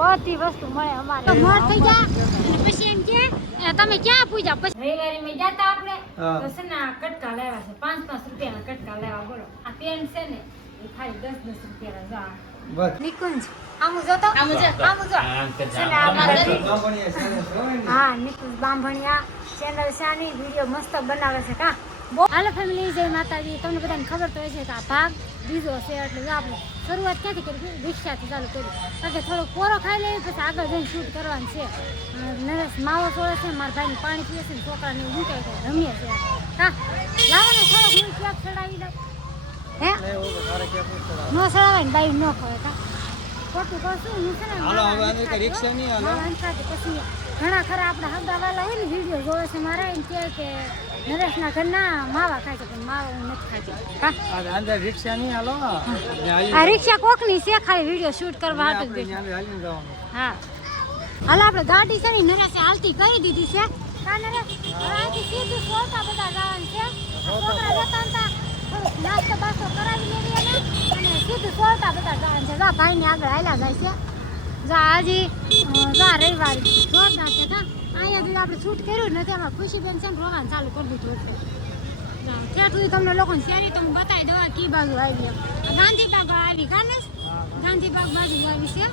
બધી વસ્તુ મળે અમારે મોર થઈ જા અને પછી એમ કે તમે ક્યાં પૂજા પછી રવિવારે મે જાતા આપણે તો છે ને કટકા લેવા છે 5-5 રૂપિયાના કટકા લેવા બોલો આ પેન છે ને એ ખાલી 10-10 રૂપિયાના જા બસ નિકુંજ આમુ જો તો આમુ જો હા નિકુંજ બાંભણિયા ચેનલ શાની વિડિયો મસ્ત બનાવે છે કા હાલો ફેમિલી જય માતાજી તમને બધાને ખબર તો હશે કે આ ભાગ બીજો છે એટલે આપણે શરૂઆત ક્યાંથી કરી રિક્ષાથી ચાલુ કરી એટલે થોડો પોરો ખાઈ લઈએ પછી આગળ જઈને શૂટ કરવાનું છે નરેશ માવો સોળે છે મારા ભાઈને પાણી પીએ છે છોકરાને એવું કે રમીએ છે હા લાવો ને થોડોક હું ક્યાંક ચડાવી લઉં હે નો ચડાવાય ને બાઈ ન ખવાય કા ખોટું કહું છું હું છે ને રિક્ષા નહીં પછી ઘણા ખરા આપણા હગાવાલા હોય ને વિડીયો જોવે છે મારા એમ કે નરેશના ઘરના માવા ખાય છે પણ માવા હું નથી ખાતી રિક્ષા નહીં હાલો આ રિક્ષા કોકની છે ખાલી વિડીયો શૂટ કરવા હાટું હા હાલ આપણે ગાડી છે ને નરેશે હાલતી કરી દીધી છે કા નરેશ અહીંથી સીધું સોટા બધા જવાનું છે છોકરા જતા હતા નાસ્તો બાસ્તો કરાવી લેવી અને સીધું સોટા બધા જવાનું છે જા ભાઈને આગળ હાલ્યા જાય છે જા આજે જા રવિવાર જોરદાર છે કા અહીંયા આપણે શૂટ કર્યું નથી આમાં ખુશીબેન છે ને રોવાનું ચાલુ કરી દીધું એટલે ત્યાં સુધી તમને લોકોને શેરી તો હું બતાવી દઉં કી બાજુ આવી ગાંધીબાગ આવી કાનેશ ગાંધીબાગ બાજુ આવી છે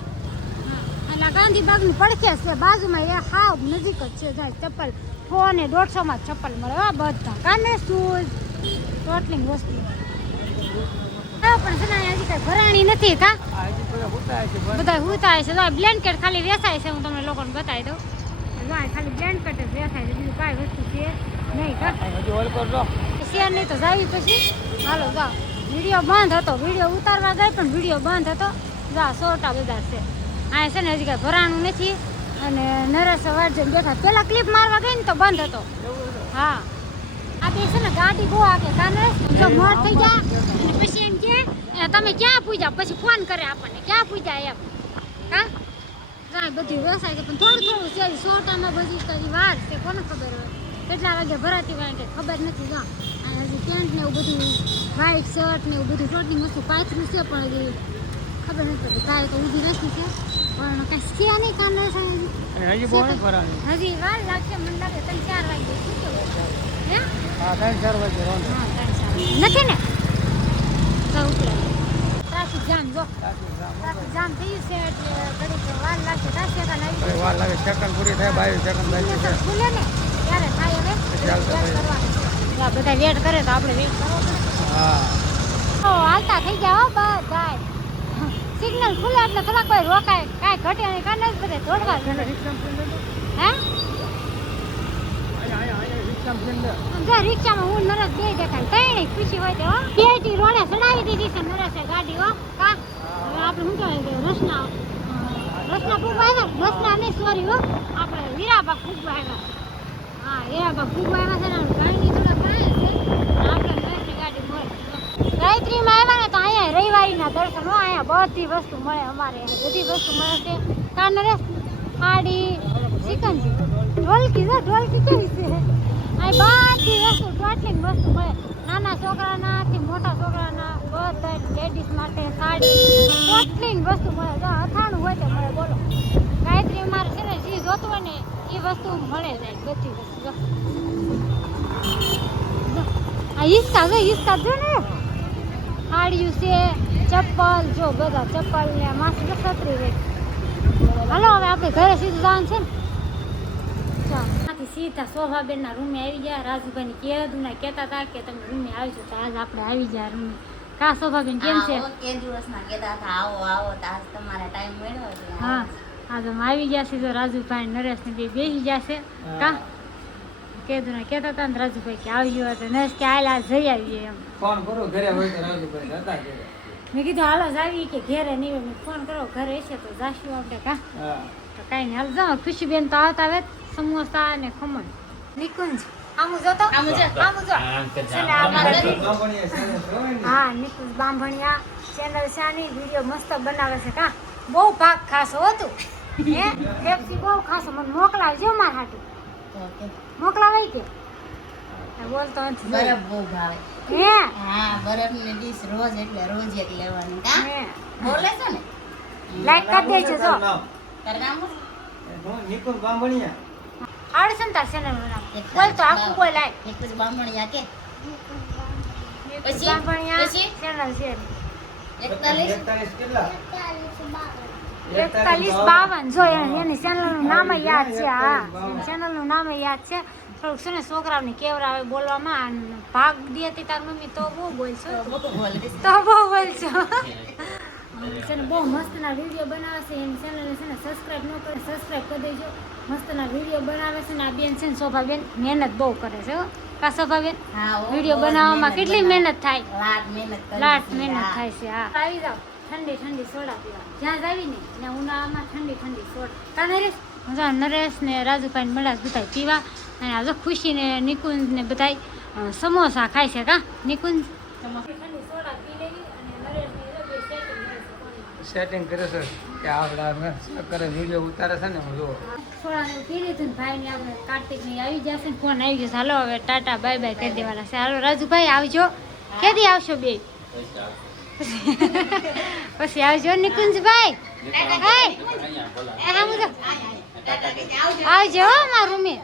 એટલે ગાંધીબાગની પડખે છે બાજુમાં એ હાવ નજીક જ છે જાય ચપ્પલ 100 ને 150 ચપ્પલ મળે બધા કાને શૂઝ ટોટલિંગ વસ્તુ પણ છે ને હજી કઈ ભરાણી નથી કા બધા હુતાય છે બ્લેન્કેટ ખાલી વેચાય છે હું તમને લોકોને બતાવી દઉં ખાલી બ્લેન્કેટ જ વેચાય છે બીજું કાંઈ વસ્તુ છે નહીં કા શેર નહીં તો જાવી પછી હાલો જાઓ વિડીયો બંધ હતો વિડીયો ઉતારવા ગઈ પણ વિડીયો બંધ હતો જા સોટા બધા છે આ છે ને હજી કાંઈ ભરાણું નથી અને નરેશ વાટ જઈને બેઠા પેલા ક્લિપ મારવા ગઈ ને તો બંધ હતો હા આ બે છે ને ગાડી બહુ આગે કાને જો મોર થઈ જાય અને પછી એમ કે તમે ક્યાં પૂજા પછી ફોન કરે આપણને ક્યાં પૂજા એમ કા જાય બધી વ્યવસાય છે પણ થોડું થોડું છે સોટામાં બધી કઈ વાર છે કોને ખબર હોય કેટલા વાગે ભરાતી હોય કે ખબર નથી જા હજી પેન્ટ ને એવું બધું વ્હાઈટ શર્ટ ને એવું બધું ટોટની વસ્તુ પાથરું છે પણ હજી ખબર નથી ગાય તો ઊભી નથી છે પણ કાંઈ છે નહીં કાને હજી વાર લાગશે મને લાગે 3-4 વાગે હે હા 3-4 વાગે નથી ને તો ઉપરે ટ્રાફિક જામ જો ટ્રાફિક જામ થઈ છે એટલે ઘડીક વાર લાગશે 10 સેકન્ડ આવી વાર લાગે સેકન્ડ પૂરી થાય 22 સેકન્ડ બાકી છે ખુલે ને ત્યારે થાય હવે બધા વેટ કરે તો આપણે વેટ કરવો પડે હા ઓ હાલતા થઈ જાવ બધા સિગ્નલ ખુલે એટલે થોડા કોઈ રોકાય કાંઈ ઘટે નહીં કાને બધે દોડવા હે રિક્ષામાં હું નરેશ બે દેખાય ત્રણે ખુશી હોય તો પેટી રોડે ચડાવી દીધી છે નરેશે ગાડી હો કા હવે આપણે શું કહેવાય રસના ફૂગવા આવ્યા રસના નહીં સોરી હો આપણે વીરાબાગ ફૂગવા આવ્યા હા વીરાબાગ ફૂગવા આવ્યા છે ને ગાડીની થોડા પાયા છે આપણે નરેશની ગાડી મળે ગાયત્રીમાં આવ્યા ને તો અહીંયા રવિવારીના દર્શન હો અહીંયા બધી વસ્તુ મળે અમારે બધી વસ્તુ મળે છે કા નરેશ સાડી ચિકનજી ઢોલકી કેવી છે અહીં બધી વસ્તુ ટોટલિંગ વસ્તુ મળે નાના છોકરાના થી મોટા છોકરાના બધા લેડીઝ માટે સાડી ટોટલિંગ વસ્તુ મળે જો અથાણું હોય તો મળે બોલો ગાયત્રી અમારે છે ને જે જોતું હોય ને એ વસ્તુ મળે જાય બધી વસ્તુ આ હિસ્કા જો ને સાડીયું છે ચપ્પલ જો બધા ચપ્પલ ને માસ્ક છત્રી રહે હાલો હવે આપણે ઘરે સીધું જવાનું છે ને સીધા શોભાબેનના રૂમે આવી ગયા રાજુભાઈ કીધું કહેતા હતા કે તમે રૂમે આવજો તો આજ આપણે આવી ગયા રૂમે કા શોભાબેન કેમ છે કે દિવસના કહેતા હતા આવો આવો તો આજ તમારે ટાઈમ મળ્યો છે હા આજ અમે આવી ગયા સીધો રાજુભાઈ નરેશ ને બે બેસી જશે કા કીધું કહેતા હતા ને રાજુભાઈ કે આવજો તો નરેશ કે હાલ આજ જઈ આવીએ એમ ફોન કરો ઘરે હોય તો રાજુભાઈ હતા ઘરે મેં કીધું હાલો જ આવી કે ઘરે નહીં મેં ફોન કરો ઘરે હશે તો જાશું આપણે કા તો કાંઈ નહીં હાલ જાઓ ખુશીબેન તો આવતા આવે સમોસા ને ખમણ નિકુંજ આમુ જો તો આમુ જો હા નિકુંજ બાંભણિયા ચેનલ શાની વિડીયો મસ્ત બનાવે છે કા બહુ ભાગ ખાસો હતું હે પેપ્સી બહુ ખાસો મને મોકલાવજો માર હાટુ મોકલાવાય કે બોલતો નથી બરફ બહુ ભાવે હે હા બરફની ડીશ રોજ એટલે રોજ એક લેવાની કા બોલે છે ને લાઈક કરી દેજો જો તારું નામ શું? હું નિકુંજ બામણિયા. આવડે છે ને તાર ચેનલનું નામ બોલ તો આખું બોલ આય નિકુંજ બામણિયા કે પછી બામણિયા પછી ચેનલ છે 41 41 કેટલા? 4152 જો એની ચેનલનું નામ યાદ છે હા ચેનલનું નામ યાદ છે થોડુંક છે ને છોકરાઓને કેવરાવે બોલવામાં અને ભાગ દેતી તાર મમ્મી તો બહુ બોલશો બહુ બોલ દે તો બહુ બોલશો છે ને બહુ મસ્તના વિડીયો બનાવે છે એની ચેનલને છે ને સબસ્ક્રાઈબ ન કરે સબસ્ક્રાઈબ કરી દેજો મસ્તના વિડીયો બનાવે છે ને આ બેન છે ને શોભાબેન મહેનત બહુ કરે છે હો કા શોભાબેન હા વિડીયો બનાવવામાં કેટલી મહેનત થાય લાટ મહેનત કરી મહેનત થાય છે હા આવી જાવ ઠંડી ઠંડી સોડા પીવા જ્યાં જાવી ને ઉનાળામાં ઠંડી સોડા કા નરેશ મજા નરેશ ને રાજુભાઈ મળ્યા બધા પીવા અને આજે ખુશી ને નિકુંજ ને બધા સમોસા ખાય છે કા નિકુંજ ઠંડી સોડા પી લેવી અને નરેશ ને સેટિંગ કરે છે કે આપણે કરે વિડીયો ઉતારે છે ને હું જો સોડા ને પી લીધું ને ભાઈ ને આપણે કાર્તિક ને આવી જશે ને ફોન આવી જશે હાલો હવે ટાટા બાય બાય કરી દેવાના છે હાલો રાજુભાઈ આવજો કેદી આવશો બે પછી આવજો નિકુંજભાઈ આવજો હો મારું રૂમે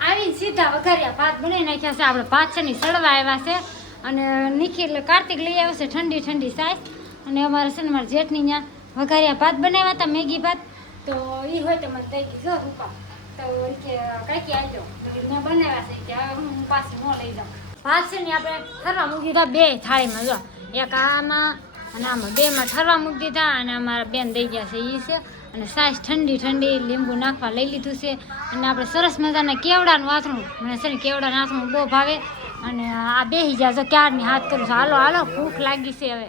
આવીને સીધા વઘારિયા ભાત બનાવી નાખ્યા છે આપણે ભાત છે ને સડવા આવ્યા છે અને નિખિલ કાર્તિક લઈ આવ્યો છે ઠંડી ઠંડી સાઈઝ અને અમારે છે ને મારા જેઠની ત્યાં વઘારિયા ભાત બનાવ્યા હતા મેગી ભાત તો એ હોય તો મને તઈ જો રૂપા તો એ કે કાંઈક આવજો મેં બનાવ્યા છે કે હવે હું પાછી ન લઈ જાઉં ભાત છે ને આપણે ઠરવા મૂકી દીધા બે થાળીમાં જો એક આમાં અને આમાં બેમાં ઠરવા મૂકી દીધા અને અમારા બેન દઈ ગયા છે એ છે અને સાઈઝ ઠંડી ઠંડી લીંબુ નાખવા લઈ લીધું છે અને આપણે સરસ મજાના કેવડાનું આથણું મને છે ને કેવડાનું આથણું બહુ ભાવે અને આ બેસી જાય જો ક્યારની હાથ કરું છું હાલો હાલો ભૂખ લાગી છે હવે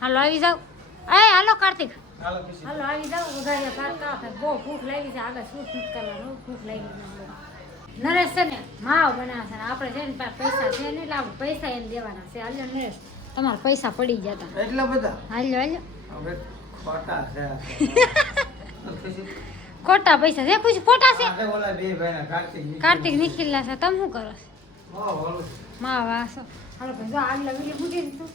હાલો આવી જાવ હાલો કાર્તિક હાલો આવી જાવ વઘારિયા ભાત ખાવા બહુ ભૂખ લાગી છે આગળ શું નથી કરવાનું ભૂખ લાગી છે નરેશ છે ને માવ બનાવે છે આપણે છે ને પૈસા છે ને એટલે આપણે પૈસા એને દેવાના છે હાલ્યો નરેશ તમારા પૈસા પડી ગયા હતા એટલા બધા હાલ્યો હવે ખોટા છે ખોટા પૈસા છે પૂછ ખોટા છે આ ઓલા બે ભાઈના કાર્તિક નિખિલના છે તમે શું કરો છો ઓલું માવા વાસો હાલો ભાઈ જો આગલા વિડીયો મૂકી દીધું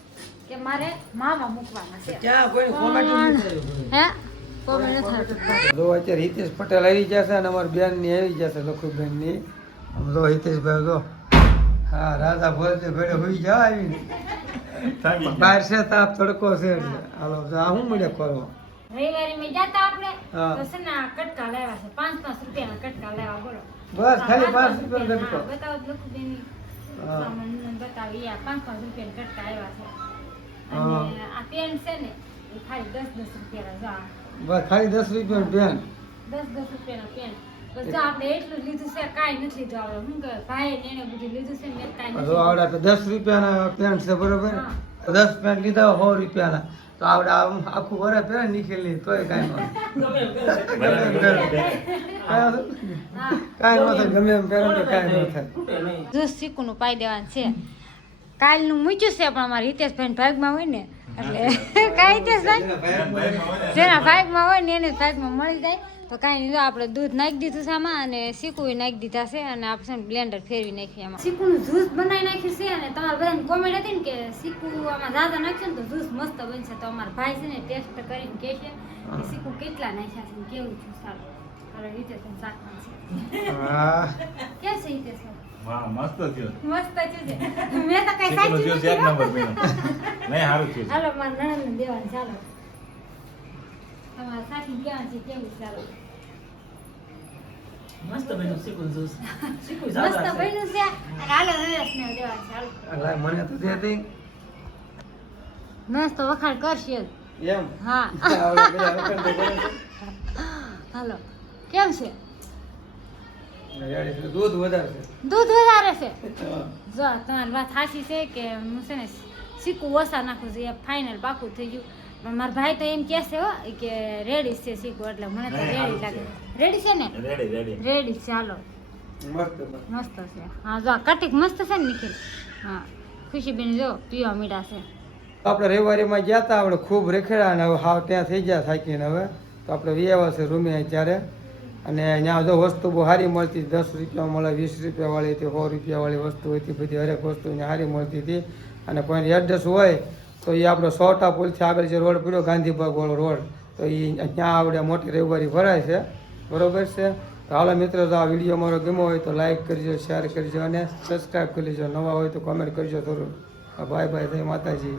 કે મારે માવા મૂકવાના છે ક્યાં કોઈ કોમેન્ટ નથી હે કોમેન્ટ નથી થતું જો અત્યારે હિતેશ પટેલ આવી જશે અને અમારી બેન ની આવી જશે લખુબેન ની જો હિતેશભાઈ જો હા રાજા બોલતે ઘરે હોઈ જાવ આવીને બહાર છે તાપ તડકો છે એટલે હાલો આ હું મળે કરો રવિવારે મેં જાતા આપણે હા. તો છે ને આ કટકા લાવ્યા છે 5-5 રૂપિયાના કટકા લાવ્યા બોલો બસ ખાલી 5 રૂપિયા હા, લટકો બતાવો લખુબેની હા. મને બતાવી આ 5-5 રૂપિયાના કટકા આવ્યા છે હા. અને આ પેન છે ને એ ખાલી 10-10 રૂપિયાના જો બસ ખાલી 10 રૂપિયા બેન 10-10 રૂપિયાના પેન બસ જો આપણે એટલું જ લીધું છે કાંઈ નથી લીધું આપણે શું કહે ભાઈ ને એને બધું લીધું છે મેં કાંઈ જો નથી આવડે 10 રૂપિયાના પેન્ટ છે બરોબર હા. 10 પેન્ટ લીધા 100 રૂપિયાના તો આવડે આખું વરે પહેરે નીકળી તોય કાંઈ ન હા કાંઈ ન થાય ગમે એમ પહેરે તો કાંઈ ન થાય જ્યુસ ચીકુનું પાઈ દેવાનું છે કાલનું મૂક્યું છે પણ અમારે હિતેશભાઈ ભાગમાં હોય ને એટલે કાંઈ હિતેશભાઈ જેના ભાગમાં હોય ને એને ભાગમાં મળી જાય તો કાંઈ નહીં જો આપણે દૂધ નાખી દીધું છે આમાં અને સીકું નાખી દીધા છે અને આપણે છે ને બ્લેન્ડર ફેરવી નાખીએ આમાં સીકુનું જ્યુસ બનાવી નાખ્યું છે અને તમારા બધાને કોમેન્ટ હતી ને કે સીકુ આમાં દાદા નાખશે ને તો જ્યુસ મસ્ત બનશે તો અમારા ભાઈ છે ને ટેસ્ટ કરીને કહેશે કે સીકુ કેટલા નાખ્યા છે ને કેવું છે સારું હવે હિતેશભાઈ શાકમાં છે હા કેમ છે હિતેશભાઈ વાહ મસ્ત થયો મસ્ત છે મેં તો કઈ ચીકુનો સાચું જ્યુસ એક નંબર પીનો નહીં સારું થયું હાલો મારા નણંદને દેવાનું ચાલો તમારા સાથી કેવા છે કેવું ચાલો મસ્ત બન્યું શીખું જ્યુસ શીખું મસ્ત બન્યું છે અને હાલો નરેશને દેવાનું છે હાલો અલા, મને તો દેતી નરેશ તો વખાણ કરશે જ એમ હા આવડે બધા વખત તો કરે છે. હાલો કેમ છે રેડી છે. દૂધ વધારે છે દૂધ વધારે છે હા. જો તમારી વાત સાચી છે કે હું છે ને શીકું ઓછા નાખું છું એ ફાઇનલ પાકું થઈ ગયું પણ મારા ભાઈ તો એમ કહે છે હો કે રેડી છે શીકું એટલે મને તો રેડી લાગે રેડી છે ને રેડી રેડી રેડી છે હાલો મસ્ત મસ્ત છે હા જો કટિક મસ્ત છે ને નિખિલ હા ખુશીબેન જો પીવા મીઠા છે આપણે રવિવારીમાં ગયા હતા આપણે ખૂબ રેખેડા અને હવે હાવ ત્યાં થઈ ગયા થાકીને હવે તો આપણે વ્યવહાર છે રૂમે ત્યારે અને ત્યાં જો વસ્તુ બહુ સારી મળતી 10 રૂપિયા મળે 20 રૂપિયા વાળી હતી 100 રૂપિયા વાળી વસ્તુ હતી બધી હરેક વસ્તુ ત્યાં સારી મળતી હતી અને કોઈની એડ્રેસ હોય તો એ આપણો સોટા પુલથી આગળ જે રોડ પડ્યો ગાંધીબાગ વાળો રોડ તો એ ત્યાં આપણે મોટી રવિવારી ભરાય છે, બરોબર છે. તો હાલો મિત્રો, તો આ વિડીયો મારો ગમ્યો હોય તો લાઈક કરજો, શેર કરજો અને સબસ્ક્રાઈબ કરી લેજો. નવા હોય તો કોમેન્ટ કરજો થોડું. બાય બાય, જય માતાજી.